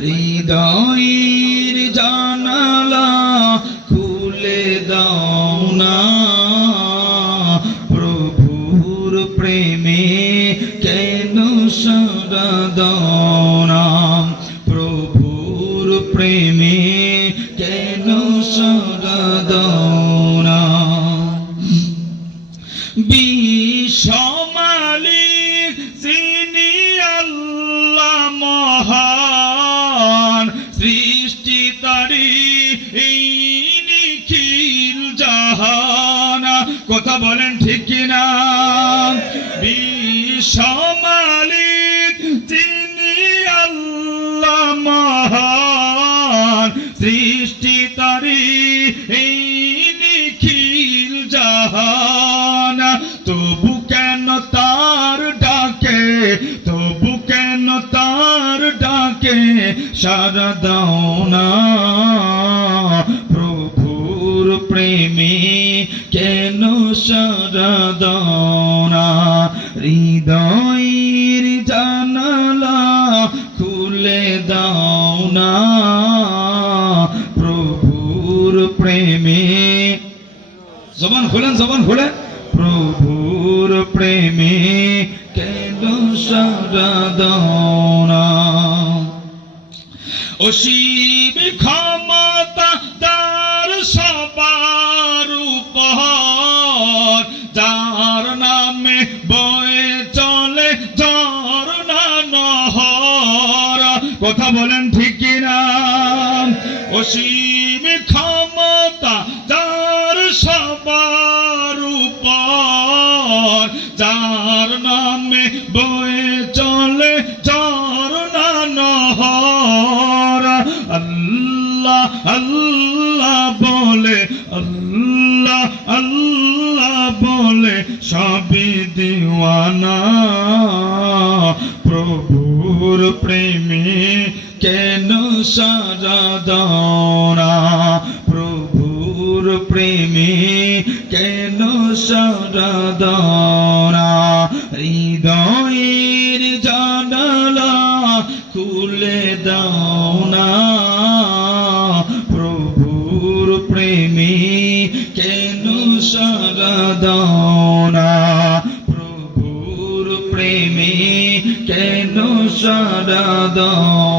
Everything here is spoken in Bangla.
হৃদয়ের জানালা খুলে দাও না, প্রভুর প্রেমে কেন সাড়া দাও না, প্রভুর প্রেমে কেন সাড়া দাও না। বিশ্বমালিক যিনি আল্লাহ মহান, সৃষ্টি তারি এই নিখিল জাহান। কথা বলেন ঠিক কিনা? বিশ্বমালিক যিনি আল্লাহ মহান, সৃষ্টি তারি এই নিখিল জাহান। তবু কেন তার ডাকে, তবু কেন তার ডাকে সাড়া দাও না, প্রভুর প্রেমে কেন সাড়া দাও না। হৃদয়ের জানালা খুলে দাও না, প্রভুর প্রেমে। জবান খোলেন, জবান খোলেন। প্রভুর প্রেমে কেন সাড়া দাও না। অসীম ক্ষমতা তার সবার উপর, যার নামে বয়ে চলে ঝরনা নহর। কথা বলেন ঠিক কিনা? অসীম ক্ষমতা যার সবার উপর, যার নামে বয়ে চলে ঝরনা নহর। আল্লাহ আল্লাহ বলে, আল্লাহ আল্লাহ বলে সবই দিওয়ানা, প্রভুর প্রেমে কেন সাড়া দাও না, প্রভুর প্রেমে কেন সাড়া দাও না। হৃদয়ের জানালা খুলে দাও না, প্রভুর প্রেমে কেন সাড়া দাও না, প্রভুর প্রেমে কেন সাড়া দাও